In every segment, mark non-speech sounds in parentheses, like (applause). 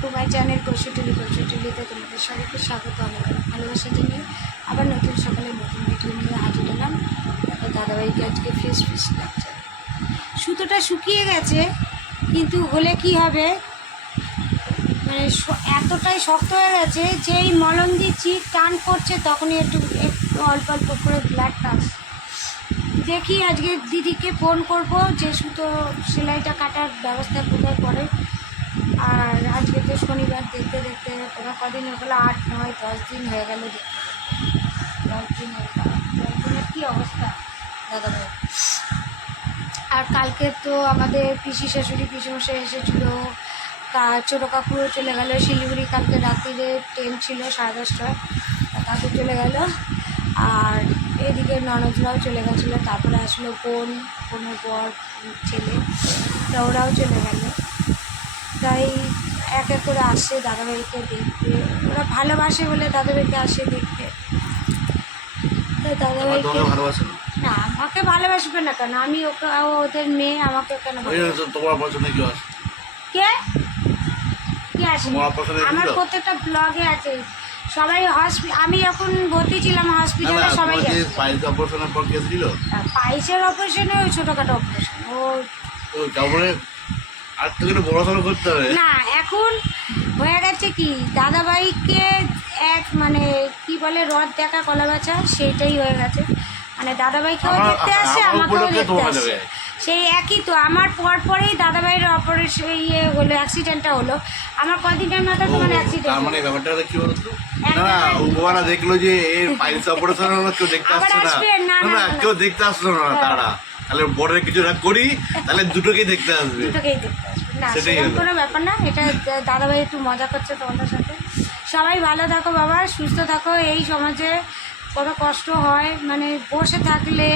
To my channel কৌশটুলি কৌশটুলিতে তোমাদের সবাইকে স্বাগত, আমার ভালোবাসা জানিয়ে আবার নতুন সকালে নতুন ভিডিও নিয়ে হাজির দেখো দাদাভাইকে আজকে ফ্রেশ ফ্রেশ লাগছে। সুতোটা শুকিয়ে গেছে, কিন্তু হলে কি হবে? মানে এতটাই শক্ত হয়ে গেছে, যেই মলম দিচ্ছি টান করছে, তখনই একটু একটু অল্প অল্প করে ব্লাড আসছে দেখি আজকে দিদিকে ফোন করব, যে সুতো সেলাইটা কাটার ব্যবস্থা কোথায় করে। আর আজকে তো শনিবার, দেখতে দেখতে ওরা কদিন হয়ে গেলো, আট নয়, দশ দিন হয়ে গেল। দশ দিন হয়ে গেল, দশ দিনের কী অবস্থা? দাদা ভাই। আর কালকে তো আমাদের পিসি শাশুড়ি, পিসমশাই এসেছিল। তা ছোটো কাকুরও চলে গেল শিলিগুড়ি। কালকে রাত্রিরে ট্রেন ছিল সাড়ে দশটায় কাকু চলে গেল। আর এদিকে ননদরাও চলে গেছিল। তারপরে আসলো বোন কোনো বর, ছেলে। তা ওরাও চলে গেল। তাই এক এক করে আসে দাদাভাইকে দেখতে। ওরা ভালোবাসে বলে দাদাভাইকে আসে দেখতে। আমার দাদাভাইকে না? আমাকে ভালোবাসবে না কেন? আমি ওকে ওদের মেয়ে আমাকে কেন? তো তোমার পছন্দ কি? কে কে তোমার আমার প্রত্যেকটা ব্লগে আছে। সবাই হসপি আমি যখন ভর্তি ছিলাম হসপিটালে সবাই পাইলস অপারেশনের পর কেস দিল পাইসের অপারেশনে ওই ছোটোখাটো অপারেশন ও আর তো একটু বড় সড়ো করতে হবে? না এখন হয়ে গেছে কি দাদাভাইকে এক মানে কি বলে রথ দেখা কলা বেচা সেইটাই হয়ে গেছে। মানে দাদাভাইকেও দেখতে আসে আমাকেও দেখতে আসে। সেই একই তো আমার পর পরেই দাদাভাইয়ের অপারেশন ইয়ে হলো অ্যাক্সিডেন্টটা হলো। আমার কদিনের মাথায় তোমার তার অ্যাক্সিডেন্ট মানে ব্যাপারটা কি বলতো। না উপমারা দেখল যে এর পাইলস অপারেশন হলো কেউ দেখতে আসছে না না। কেউ দেখতে আসলো না হ্যাঁ। তারা। তাহলে বড়ের কিছু না করি তাহলে দুটোকেই দেখতে আসবে। দুটোকেই দেখতে আসবে। না সেরকম কোনো ব্যাপার না এটা দাদাভাই একটু মজা করছে তোমাদের সাথে। সবাই ভালো থাকো বাবা সুস্থ থাকো। এই সমাজে কত কষ্ট হয় মানে বসে থাকলে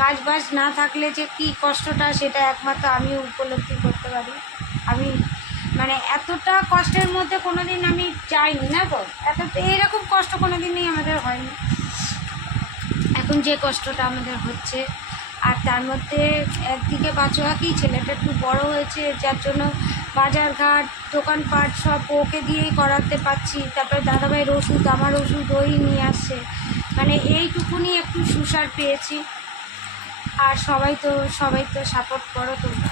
কাজ বাজ না থাকলে যে কি কষ্টটা সেটা একমাত্র আমি উপলব্ধি করতে পারি। আমি মানে এতটা কষ্টের মধ্যে কোনো দিন আমি যাইনি না গো? এত এইরকম কষ্ট কোনো দিনই আমাদের হয়নি। এখন যে কষ্টটা আমাদের হচ্ছে আর তার মধ্যে একদিকে বাঁচোয়াকি ছেলেটা একটু বড় হয়েছে, যার জন্য বাজারঘাট, দোকানপাট সব ওকে দিয়েই করাতে পারছি। তারপরে দাদাভাইয়ের ওষুধ, আমার ওষুধ ওই নিয়ে আসছে। মানে এইটুকুনি একটু সুসার পেয়েছি। আর সবাই তো সবাই তো সাপোর্ট করো তোমরা।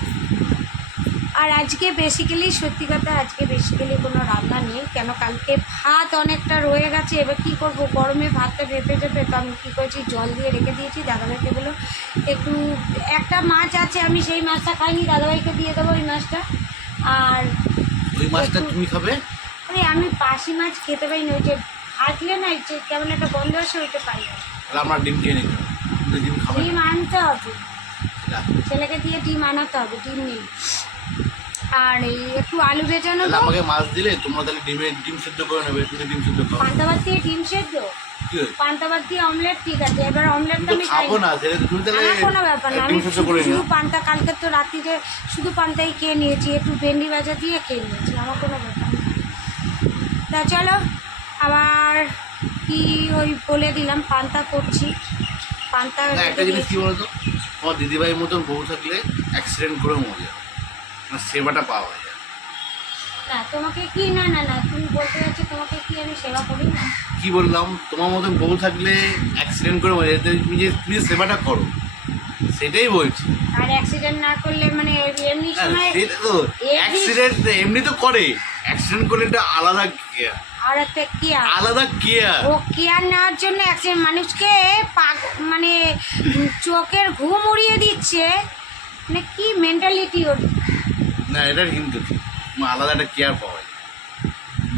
আর আজকে বেসিক্যালি সত্যি কথা আজকে বেসিক্যালি কোনো রান্না নেই। কেন কালকে ভাত অনেকটা রয়ে গেছে এবার কী করব? গরমে ভাতটা ভেপে যাবে তো আমি কী করেছি? জল দিয়ে রেখে দিয়েছি দাদাভাইকে বলো একটু একটা মাছ আছে আমি সেই মাছটা খাইনি দাদাভাইকে দিয়ে দেবো ওই মাছটা। আর ওই মাছটা তুমি খাবে? আরে আমি পাশি মাছ খেতে পারি না ওই যে ভাজলে না যে কেমন একটা গন্ধ আসে ওইটা পাই না। আমরা ডিম খেয়ে নিতে ডিম খাবে ডিম আনতে হবে। ছেলেকে দিয়ে ডিম আনাতে হবে ডিম নেই। আর এই একটু আলু ভেজানো তো। আমাকে মাছ দিলে তোমরা তাহলে ডিমে ডিম সেদ্ধ করে নেবে তুমি ডিম সেদ্ধ খাও। পান্তা ভাত দিয়ে ডিম সেদ্ধ? পান্তা ভাত দিয়ে অমলেট ঠিক আছে এবার অমলেটটা আমি খাব না সেটা তুমি তাহলে কোনো ব্যাপার না আমি শুধু করে পান্তা কালকে তো রাত্রিতে শুধু পান্তাই খেয়ে নিয়েছি একটু ভেন্ডি ভাজা দিয়ে খেয়ে নিয়েছি আমার কোনো ব্যাপার না। তা চলো আবার কি ওই বলে দিলাম পান্তা করছি। পান্তা একটা জিনিস কি বলতো? তোমার দিদিভাইয়ের মতন বউ থাকলে অ্যাক্সিডেন্ট করে মজা মানে সেবাটা পাওয়া যায়। না তোমাকে কি না না না তুমি বলতে যাচ্ছ তোমাকে কি আমি সেবা করি না? কি বললাম তোমার মতন বউ থাকলে অ্যাক্সিডেন্ট করে মজা যায়। তুমি যে তুমি সেবাটা করো সেটাই বলছি। আর অ্যাক্সিডেন্ট না করলে মানে এমনি না, সময় সেটা তো এমনি- অ্যাক্সিডেন্ট এমনি তো করে অ্যাক্সিডেন্ট করলে এটা আলাদা কেয়ার আর একটা কি আলাদা কেয়ার ও কেয়ার নেওয়ার জন্য অ্যাক্সিডেন্ট মানুষকে মানে চোখের ঘুম উড়িয়ে দিচ্ছে। মানে কি মেন্টালিটি ওর? না এটা কিন্তু ঠিক। আলাদা একটা কেয়ার পাওয়া যায়।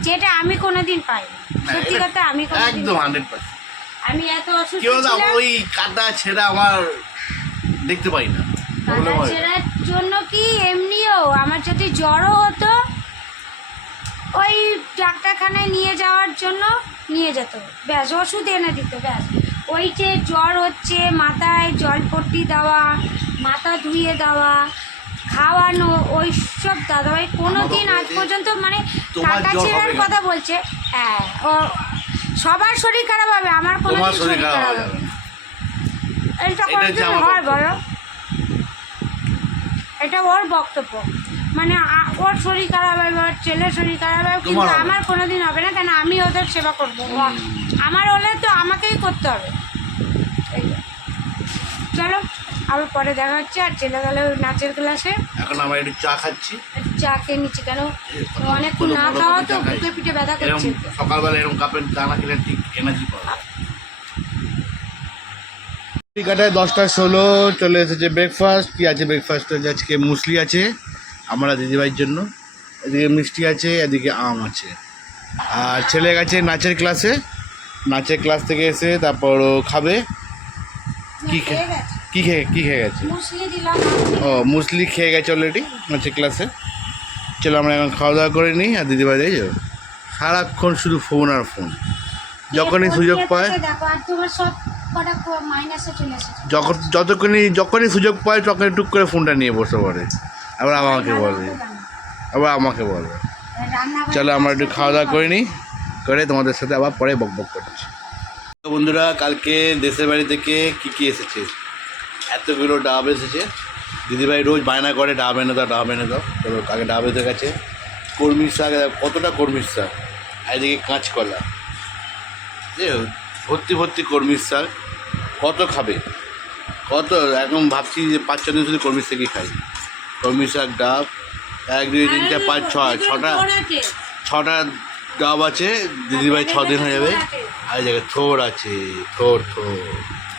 যেটা আমি কোনোদিন পাইনি। সত্যি কথা আমি একদম হান্ড্রেড পার্সেন্ট আমি এত অসুস্থ ছিলাম। ওই কাদা ছেঁড়া আমার দেখতে পাই না। কাদা ছেঁড়ার জন্য কি এমনিও আমার যদি জ্বরও হতো ওই ডাক্তারখানায় নিয়ে যাওয়ার জন্য নিয়ে যেত। ব্যাস ওষুধ এনে দিত ব্যাস। ওই যে জ্বর হচ্ছে মাথায় জল জলপট্টি দেওয়া মাথা ধুয়ে দেওয়া খাওয়ানো ওই সব দাদাভাই কোনো দিন আজ পর্যন্ত মানে কাকা না। কথা বলছে। হ্যাঁ ও সবার শরীর খারাপ হবে আমার কোনো দিন শরীর খারাপ হবে। এটা কোনোদিন হয় বলো। এটা ওর বক্তব্য। মানে ওর শরীর খারাপ হবে ওর ছেলের শরীর খারাপ হবে কিন্তু। আমার কোনোদিন হবে না কেন আমি ওদের সেবা করব? আমার হলে তো আমাকেই করতে হবে। চলো। আবার পরে দেখা হচ্ছে আর ছেলে গেলে ওই নাচের ক্লাসে। এখন আমরা একটু চা খাচ্ছি। চা খেয়ে নিচ্ছি কেন? অনেক না খাওয়া তো বুকে পিঠে ব্যথা করছে। সকালবেলা এরকম কাপের চা না খেলে ঠিক এনার্জি পাওয়া কাটায় দশটা ষোলো চলে এসেছে ব্রেকফাস্ট কী আছে ব্রেকফাস্টে আজকে মুসলি আছে আমরা দিদিভাইয়ের জন্য। এদিকে মিষ্টি আছে এদিকে আম আছে। আর ছেলে গেছে নাচের ক্লাসে নাচের ক্লাস থেকে এসে তারপর খাবে। কি খেয়ে। কি খেয়ে কি খেয়ে গেছে? মুসলি ও মুসলি খেয়ে গেছে অলরেডি নাচের ক্লাসে চলো আমরা এখন খাওয়া দাওয়া করে নিই আর দিদিভাই দিয়ে যাব। সারাক্ষণ শুধু ফোন আর ফোন যখনই সুযোগ পায় যখন যতক্ষণই যখনই সুযোগ পায় তখনই টুক করে ফোনটা নিয়ে বসে পড়ে। আবার আমাকে বলবে। আবার আমাকে বলবে। চলো আমরা একটু খাওয়া দাওয়া করে নিই করে তোমাদের সাথে আবার পরে বক বক করছি। বন্ধুরা, কালকে দেশের বাড়ি থেকে কি কি এসেছে? এতগুলো ডাব এসেছে। দিদিভাই রোজ বায়না করে, ডাব এনে দাও, ডাব এনে দাও। তো কালকে ডাব এসে গেছে কর্মীর শাক, কতটা কর্মীর শাক? আর এদিকে কাঁচকলা। যে ভর্তি ভর্তি কর্মীর শাক। কত খাবে? কত? এখন ভাবছি যে পাঁচ ছ দিন শুধু কর্মীর শাকই খাই। কর্মীর শাক, ডাব, এক, দুই, তিন, চার, পাঁচ, ছয়, ছটা ছটা ডাব আছে। দিদিভাই ছ দিন হয়ে যাবে। আর এই জায়গায় থোর আছে থোর থোর।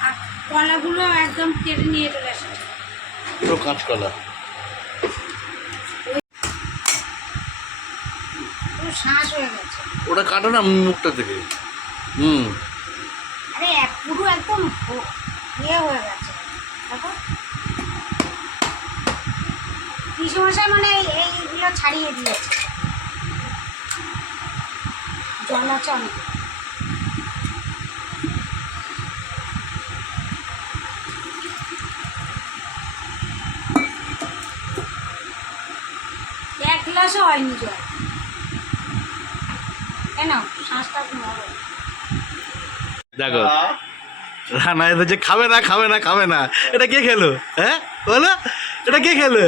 আর কলাগুলো একদম কেটে নিয়ে চলে এসেছে পুরো কাঁচকলা। শ্বাস হয়ে গেছে। ওটা কাটো না মুখটা থেকে? হুম। আরে পুরো একদম ইয়ে হয়ে গেছে। দেখো। পিসমশাই মানে এই- এইগুলো ছাড়িয়ে দিয়েছে। জল আছে অনেক। গ্লাসও হয়নি জল কেন শ্বাসটা হবে দেখো রানা এসেছে খাবে না খাবে না খাবে না। এটা কে খেলো? হ্যাঁ? বলো এটা কে খেলো?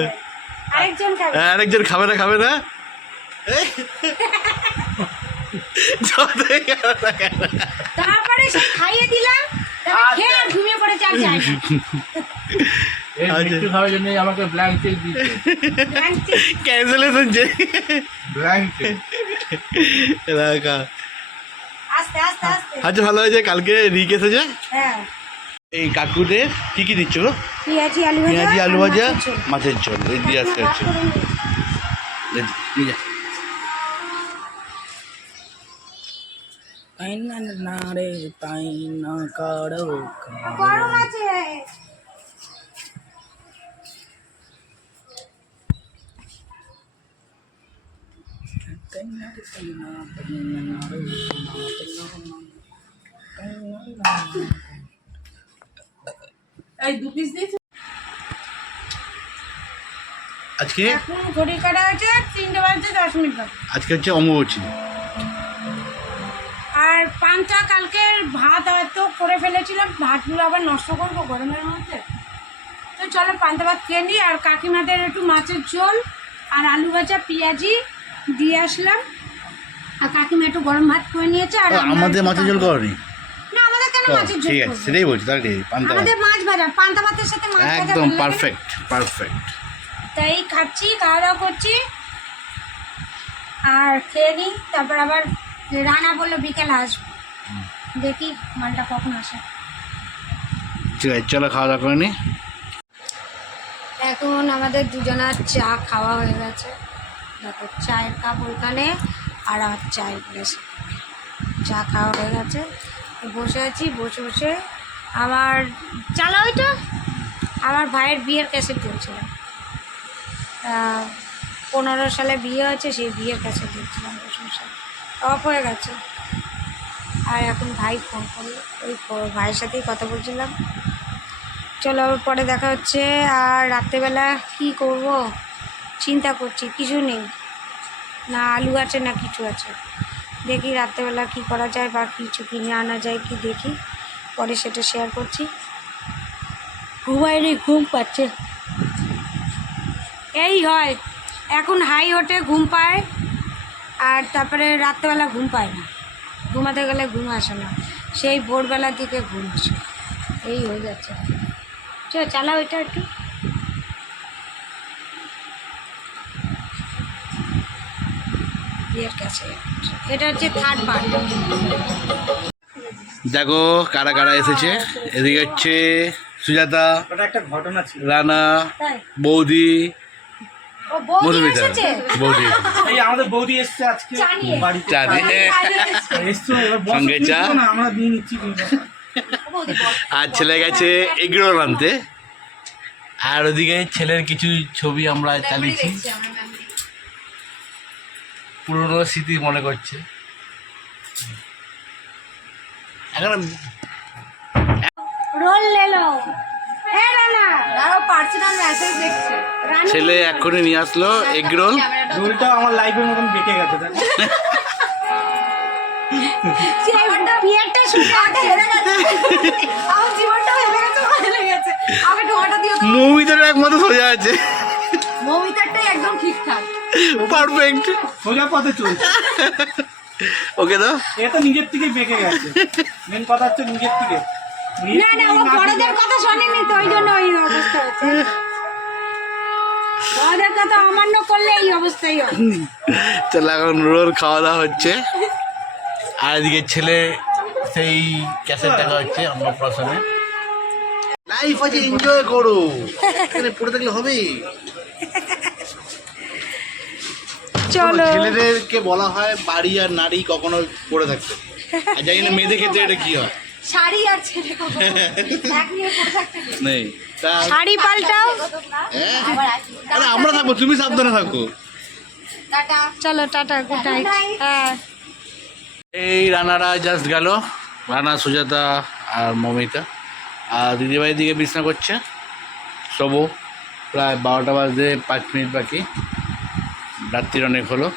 আরেকজন খাবে। হ্যাঁ, আরেকজন খাবে না খাবে না? তারপরে সে খাইয়ে দিলাম খেয়ে ঘুমিয়ে পড়েছে আর যায় (laughs) আচ্ছা। আমাকে ব্ল্যাঙ্ক চেক ক্যান্সেলেশন ব্ল্যাঙ্ক রাখা। আচ্ছা ভালো হয়েছে। কালকে রিক এসেছে? হ্যাঁ। এই কাকুদের কি কি দিচ্ছ গো? পেঁয়াজি আলু ভাজা পেঁয়াজি আলু ভাজা মাছের ঝোল। এই দিয়ে আসতে হচ্ছে না না রে তাই না কারও গরম আছে তাই না রে তাই না তাই না না রে তাই না তাই না তাই না না এই দু পিস দিয়েছে আজকে? এখন ঘড়ি কাটা হয়েছে তিনটে বাজতে দশ মিনিট আজকে হচ্ছে অম্বুবচী আর পান্তা কালকের ভাত হয়তো করে ফেলেছিলাম ভাতগুলো আবার নষ্ট করব গরমের মধ্যে তো চলো পান্তা ভাত খেয়ে নিই আর কাকিমাদের একটু মাছের ঝোল আর আলু ভাজা পেঁয়াজি দিয়ে আসলাম। আর কাকিমা একটু গরম ভাত করে নিয়েছে আর আমাদের মাছের ঝোল করনি? না আমাদের কেন মাছের ঝোল ঠিক আছে সেটাই বলছি তাহলে পান্তা আমাদের মাছ ভাজা পান্তা ভাতের সাথে মাছ ভাজা একদম? পারফেক্ট পারফেক্ট তাই খাচ্ছি খাওয়া দাওয়া করছি। আর খেয়ে নিই তারপর আবার রানা বলল বিকেলে আসব। দেখি মালটা কখন আসে। ঠিক আছে চলো খাওয়া দাওয়া করে নি। এখন আমাদের দুজনার চা খাওয়া হয়ে গেছে। দেখো চায়ের কাপ ওইখানে আর আমার চায়ের গ্লাস চা খাওয়া হয়ে গেছে। বসে আছি, বসে বসে আমার চালা ওইটা? আমার ভাইয়ের বিয়ের ক্যাসেট চলছিল পনেরো সালে বিয়ে হয়েছে, সেই বিয়ের ক্যাসেট দিচ্ছিলাম বসে বসে অফ হয়ে গেছে। আর এখন ভাই ফোন করল। ওই ভাইয়ের সাথেই কথা বলছিলাম। চলো পরে দেখা হচ্ছে। আর রাত্রেবেলা কি করব? চিন্তা করছি কিছু নেই। না আলু আছে না কিছু আছে। দেখি রাত্রেবেলা কি করা যায় বা কিছু কিনে আনা যায় কি দেখি। পরে সেটা শেয়ার করছি। ঘুমাইনি ঘুম পাচ্ছে। এই হয় এখন হাই ওঠে ঘুম পায় আর তারপরে রাত্রেবেলা ঘুম পায় না। ঘুমাতে গেলে ঘুম আসে না। সেই ভোরবেলার দিকে ঘুম আসে। এই হয়ে যাচ্ছে। চলো চালাও এটা একটু। বিয়ের কাছে। এটা হচ্ছে থার্ড পার্ট দেখো কারা কারা এসেছে। এদিকে হচ্ছে সুজাতা ওটা একটা ঘটনা ছিল। রানা বৌদি ও মধুমিতা। বৌদি। আমাদের বৌদি এসছে আজকে চা সঙ্গে চা। আর ছেলে গেছে এগরোল আনতে। আর ওদিকে ছেলের কিছু ছবি আমরা চালিয়েছি। পুরনো স্মৃতি মনে করছে। এখন রোল ছেলে এক্ষুনি নিয়ে আসলো এগ রোল রোলটা আমার লাইফের মতন বেঁকে গেছে দেবো মৌমিতার একমাত্র সোজা আছে। মৌমিতারটাই একদম ঠিকঠাক। পারফেক্ট সোজা পথে চলছে। ওকে তো এ তো নিজের থেকেই বেঁকে গেছে। মেন কথা হচ্ছে নিজের থেকে। না না ও বড়দের কথা শোনেনি তো ওই জন্য ওই অবস্থা হচ্ছে। বড়দের কথা অমান্য করলে এই অবস্থাই চল এখন রোল খাওয়া দাওয়া হচ্ছে। আর এদিকে ছেলে সেই ক্যাসেট দেখা হচ্ছে অন্নপ্রাশনে লাইফ আছে এনজয় করো। এখানে পড়ে থাকলে হবে চলো। ছেলেদেরকে বলা হয় বাড়ি আর নারী কখনো পড়ে থাকতে। আর জানি না মেয়েদের ক্ষেত্রে এটা কি হয়। শাড়ি আর ছেলে নেই। (laughs) শাড়ি পাল্টাও। হ্যাঁ? আরে আমরা থাকব তুমি সাবধানে থাকো। টাটা। চলো টাটা গুড নাইট হ্যাঁ। এই রানারা জাস্ট গেল। রানা সুজাতা আর মমিতা। আর দিদিভাই দিকে বিছনা করছে। শোবো। প্রায় বারোটা বাজে পাঁচ মিনিট বাকি। রাত্রির অনেক হলো।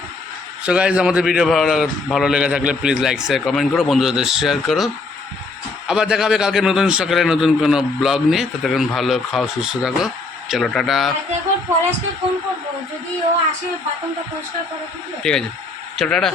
সো গাইজ আমাদের ভিডিও ভালো লাগ- ভালো লেগে থাকলে প্লিজ লাইক শেয়ার কমেন্ট করো বন্ধুদের শেয়ার করো। আবার দেখা হবে কালকে নতুন সকালে নতুন কোনো ব্লগ নিয়ে। ততক্ষণ ভালো খাও সুস্থ থাকো। চলো টাটা। ঠিক আছে। চলো টাটা।